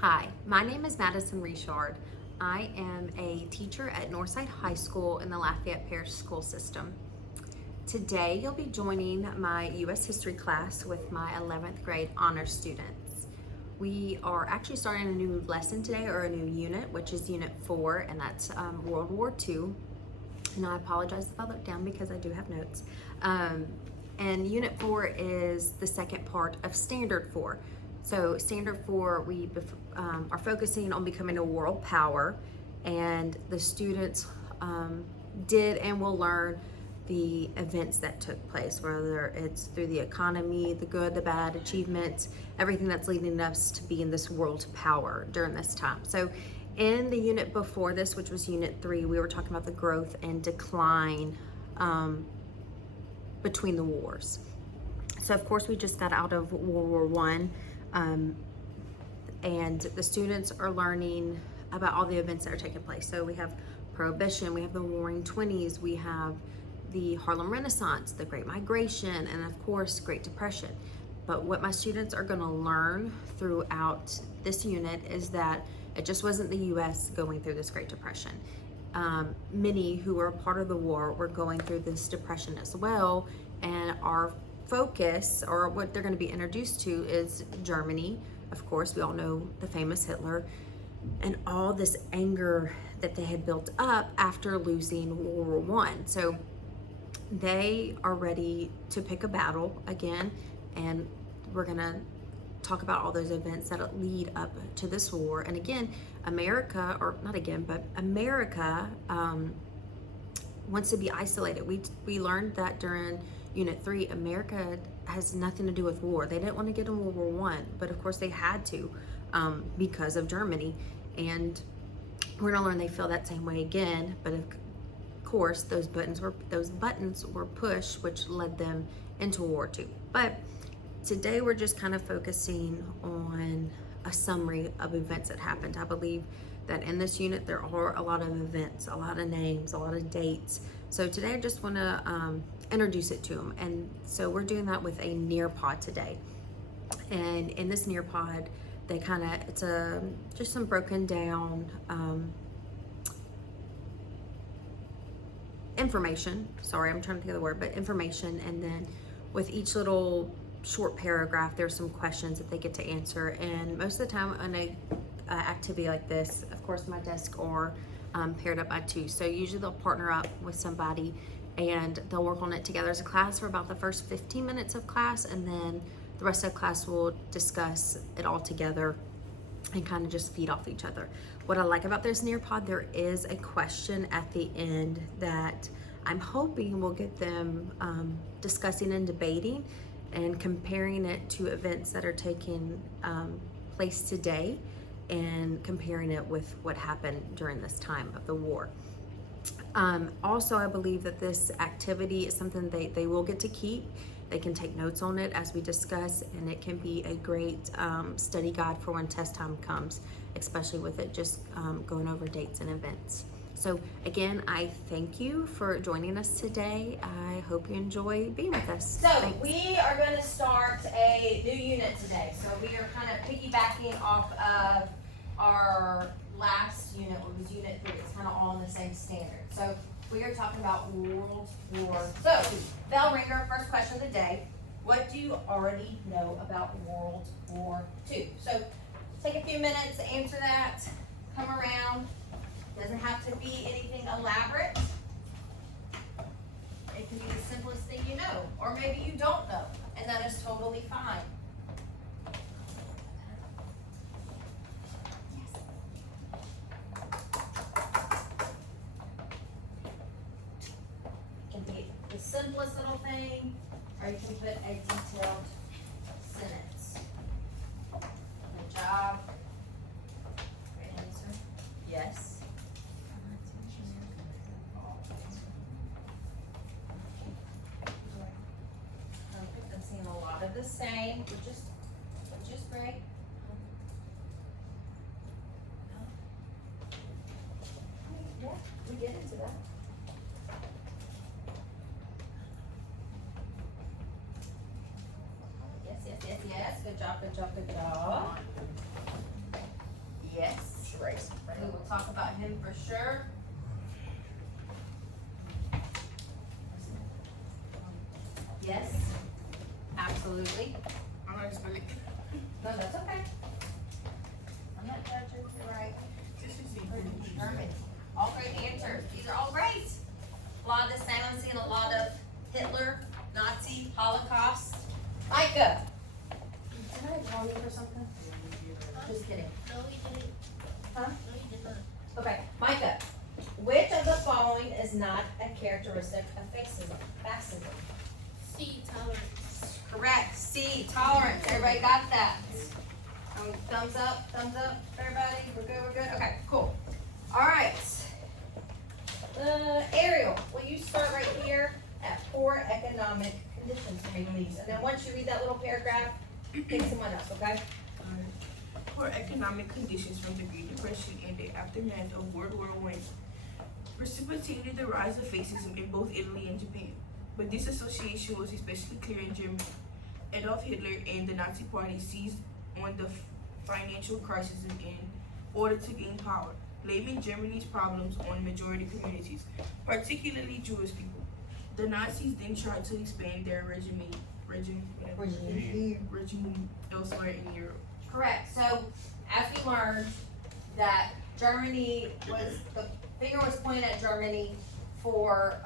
Hi, my name is Madison Richard. I am a teacher at Northside High School in the Lafayette Parish school system. Today you'll be joining my U.S. history class with my 11th grade honors students. We are actually starting a new lesson today, or a new unit, which is Unit 4, and that's World War II. And I apologize if I look down because I do have notes. And Unit 4 is the second part of Standard 4. So Standard 4, we are focusing on becoming a world power, and the students did and will learn the events that took place, whether it's through the economy, the good, the bad, achievements, everything that's leading us to be in this world power during this time. So in the unit before this, which was Unit 3, we were talking about the growth and decline between the wars. So of course we just got out of World War I, and the students are learning about all the events that are taking place. So we have Prohibition, we have the Roaring Twenties, we have the Harlem Renaissance, the Great Migration, and of course Great Depression. But what my students are going to learn throughout this unit is that it just wasn't the U.S. going through this Great Depression. Many who were a part of the war were going through this depression as well, and our focus, or what they're going to be introduced to, is Germany. Of course, we all know the famous Hitler and all this anger that they had built up after losing World War I. So they are ready to pick a battle again, and we're going to talk about all those events that lead up to this war. And again, America, or not again, but America wants to be isolated. We learned that during Unit 3, America has nothing to do with war. They didn't want to get in World War I, but of course they had to because of Germany. And we're gonna learn they feel that same way again, but of course those buttons were pushed, which led them into World War II. But today we're just kind of focusing on a summary of events that happened. I believe that in this unit there are a lot of events, a lot of names, a lot of dates. So today I just want to introduce it to them, and so we're doing that with a Nearpod today. And in this Nearpod, they it's just some broken down information. Sorry, I'm trying to think of the word, but information. And then with each little short paragraph, there's some questions that they get to answer. And most of the time on a activity like this, of course, my desk are paired up by two. So usually they'll partner up with somebody and they'll work on it together as a class for about the first 15 minutes of class, and then the rest of the class will discuss it all together and kind of just feed off each other. What I like about this Nearpod, there is a question at the end that I'm hoping will get them discussing and debating and comparing it to events that are taking place today, and comparing it with what happened during this time of the war. Also, I believe that this activity is something they will get to keep. They can take notes on it as we discuss, and it can be a great study guide for when test time comes, especially with it just going over dates and events. So again, I thank you for joining us today. I hope you enjoy being with us. So we are going to start a new unit today. So we are kind of piggybacking off of our last unit, which was Unit 3. It's kind of all in the same standard. So we are talking about World War. So bell ringer, first question of the day. What do you already know about World War II? So take a few minutes to answer that. Come around. Doesn't have to be anything elaborate. It can be the simplest thing you know, or maybe you don't know, and that is totally fine. It can be the simplest little thing, or you can put a detailed sentence. Good job. Great answer. Yes. I'm seeing a lot of the same, which is great. Yeah, we get into that. Yes. Good job. him for sure. Yes, absolutely. I'm not spelling. No, that's okay. I'm not judging, you're right. Perfect. All great answers. These are all great. A lot of the same. I'm seeing a lot of Hitler, Nazi, Holocaust. Micah. Did I call you for something? Just kidding. No, we didn't. Huh? No, you did not. Okay, Micah. Which of the following is not a characteristic of fascism? C, tolerance. Correct. C, tolerance. Everybody got that? Thumbs up, everybody. We're good. Okay, cool. All right. Ariel, will you start right here at poor economic conditions for me, please? And then once you read that little paragraph, pick someone else, okay? Poor economic conditions from the Great Depression and the aftermath of World War I precipitated the rise of fascism in both Italy and Japan. But this association was especially clear in Germany. Adolf Hitler and the Nazi Party seized on the financial crisis in order to gain power, blaming Germany's problems on majority communities, particularly Jewish people. The Nazis then tried to expand their regime elsewhere in Europe. Correct. So, as we learned that Germany the finger was pointed at Germany for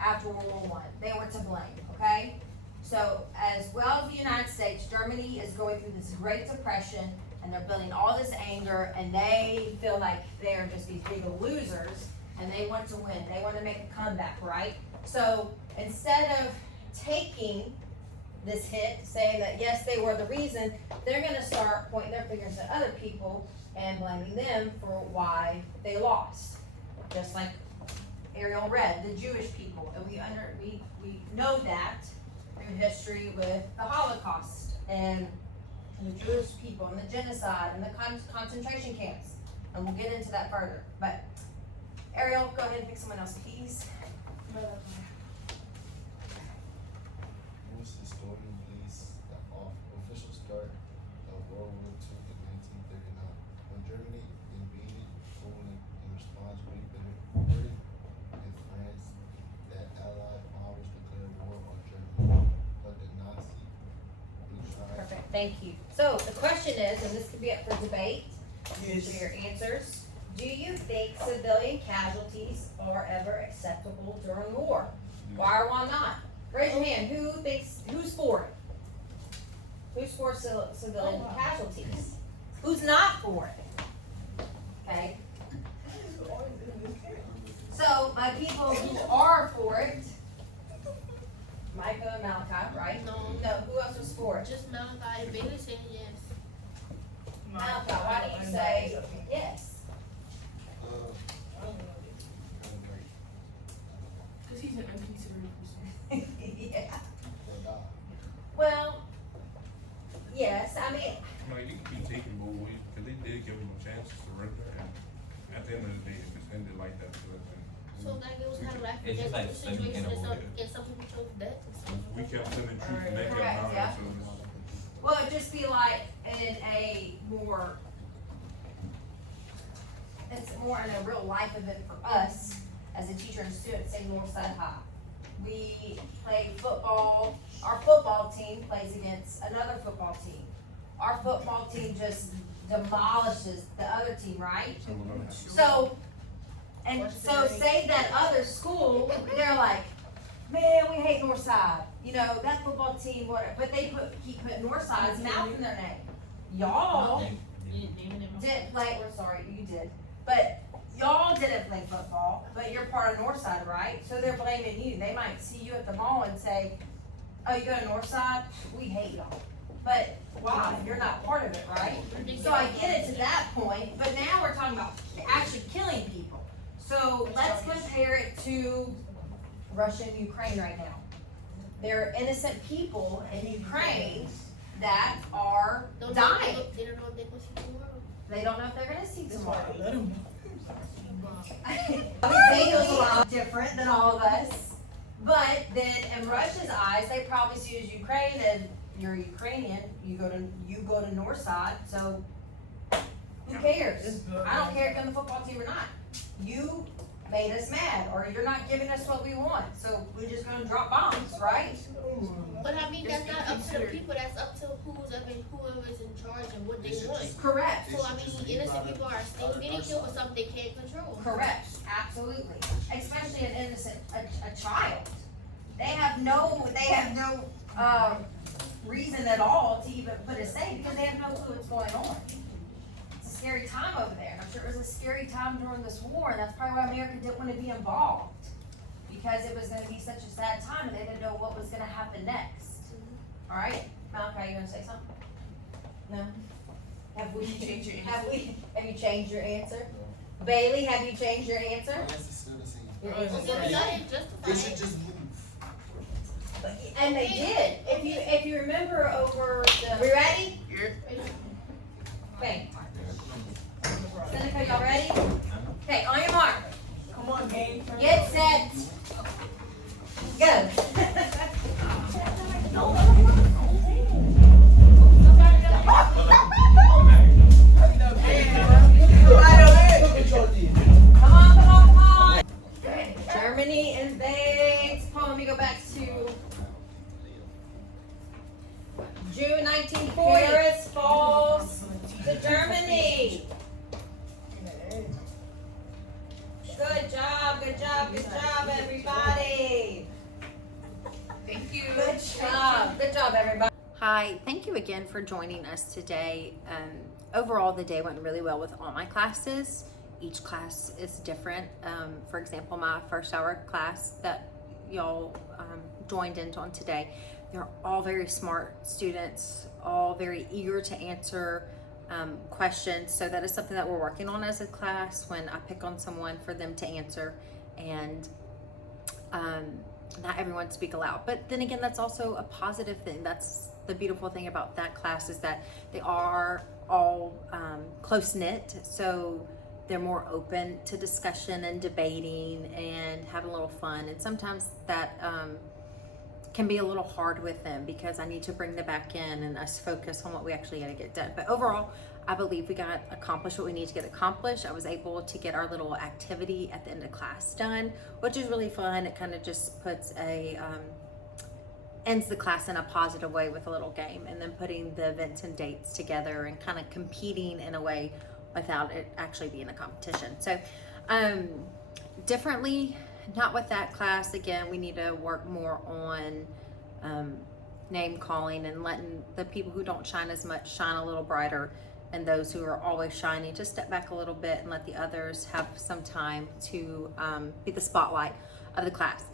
after World War I. They were to blame. Okay. So, as well as the United States, Germany is going through this Great Depression, and they're building all this anger, and they feel like they're just these big losers, and they want to win. They want to make a comeback, right? So, instead of taking this hit, saying that yes, they were the reason, they're going to start pointing their fingers at other people and blaming them for why they lost. Just like Ariel read, the Jewish people, and we know that through history with the Holocaust and the Jewish people and the genocide and the concentration camps, and we'll get into that further. But Ariel, go ahead and pick someone else, please. Most historian believes the official start of World War II in 1939, when Germany invaded Poland in response to Britain and France, that Allied powers declared war on Germany, but the Nazi tried. Perfect, thank you. So the question is, and this could be up for debate, for your answers. Do you think civilian casualties are ever acceptable during war? Why or why not? Raise your hand. Who's for it? Who's for civilian casualties? Who's not for it? Okay. So my people who are for it, Micah and Malachi, right? No. No, who else was for it? Just Malachi. Bailey said yes. Malachi, why do you say yes? Because he's an inconsiderate person. Yeah. Well, yes, I mean, No, you can keep taking both ways, because they did give him a chance to surrender, and at the end of the day, it just ended like that. So like it was kind of like It's just like sending situation, in a and war. some people chose death. We kept sending troops, and they kept Correct, mounting, yeah. so well, it'd just be like in a more, it's more in a real life event for us as a teacher and student, say Northside High. We play football, our football team plays against another football team. Our football team just demolishes the other team, right? so we're gonna have to. So, and so say that other school, they're like, man, we hate Northside. You know, that football team, whatever, but they keep putting Northside's mouth in their name. Y'all didn't play, we're sorry, you did, but y'all didn't play football, but you're part of Northside, right? So they're blaming you. They might see you at the mall and say, oh, you go to Northside? We hate y'all. But why? You're not part of it, right? So I get it to that point, but now we're talking about actually killing people. So let's compare it to Russia and Ukraine right now. There are innocent people in Ukraine that are dying. They don't know if they can see tomorrow. They don't know if they're gonna see tomorrow. They look a lot different than all of us. But then in Russia's eyes, they probably see you as Ukraine, and you're Ukrainian, you go to Northside, so who cares? I don't care if you're on the football team or not. you made us mad, or you're not giving us what we want, so we're just gonna drop bombs, right? But I mean, that's not up to the people, that's up to whoever's in charge and what they want. Correct. So I mean, innocent people are still getting killed for something they can't control. Correct, absolutely. Especially an innocent, a child. They have no reason at all to even put a say because they have no clue what's going on. It's a scary time over there. And I'm sure it was a scary time during this war, and that's probably why America didn't want to be involved. Because it was gonna be such a sad time and they didn't know what was gonna happen next. All right, Malachi, you gonna say something? No? Have you changed your answer? Bailey, have you changed your answer? Unless it's still the same. Your answer's So the you same? didn't justify They should it. just move. And they did. If you remember over the. We ready? Okay. Seneca, y'all ready? Okay, on your mark. Come on, gang. Get set. Go. Come on. Germany invades. Paul, let me go back to June 1940. Paris falls to Germany. Good job, everybody. Thank you. Good job, everybody. Hi, thank you again for joining us today. Overall, the day went really well with all my classes. Each class is different. For example, my first hour class that y'all joined in on today, they're all very smart students, all very eager to answer questions. So that is something that we're working on as a class when I pick on someone for them to answer. And not everyone speak aloud, but then again, that's also a positive thing. That's the beautiful thing about that class is that they are all close knit, so they're more open to discussion and debating and having a little fun. And sometimes that can be a little hard with them because I need to bring them back in and us focus on what we actually got to get done. But overall, I believe we got accomplished what we need to get accomplished. I was able to get our little activity at the end of class done, which is really fun. It kind of just puts ends the class in a positive way with a little game, and then putting the events and dates together and kind of competing in a way without it actually being a competition. So differently, not with that class. Again, we need to work more on name calling and letting the people who don't shine as much shine a little brighter, and those who are always shining just step back a little bit and let the others have some time to be the spotlight of the class.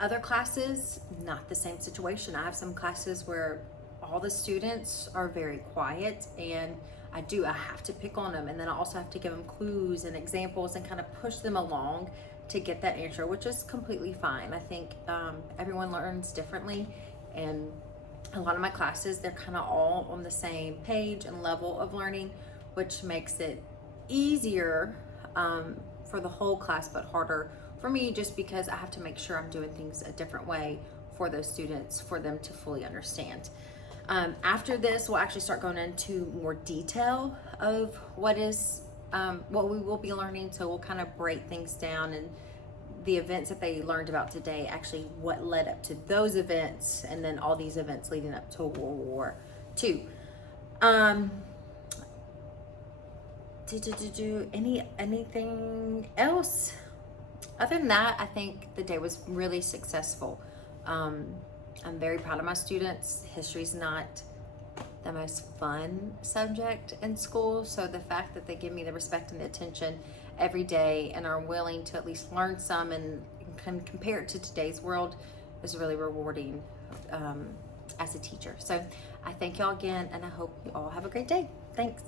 Other classes, not the same situation. I have some classes where all the students are very quiet, and I have to pick on them, and then I also have to give them clues and examples and kind of push them along to get that answer, which is completely fine. I think everyone learns differently, and a lot of my classes, they're kind of all on the same page and level of learning, which makes it easier for the whole class, but harder for me just because I have to make sure I'm doing things a different way for those students for them to fully understand. After this, we'll actually start going into more detail of what we will be learning. So we'll kind of break things down, and the events that they learned about today, actually what led up to those events, and then all these events leading up to World War II. Anything else? Other than that, I think the day was really successful. I'm very proud of my students. History's not the most fun subject in school, so the fact that they give me the respect and the attention every day and are willing to at least learn some and can compare it to today's world is really rewarding as a teacher. So I thank y'all again, and I hope you all have a great day. Thanks.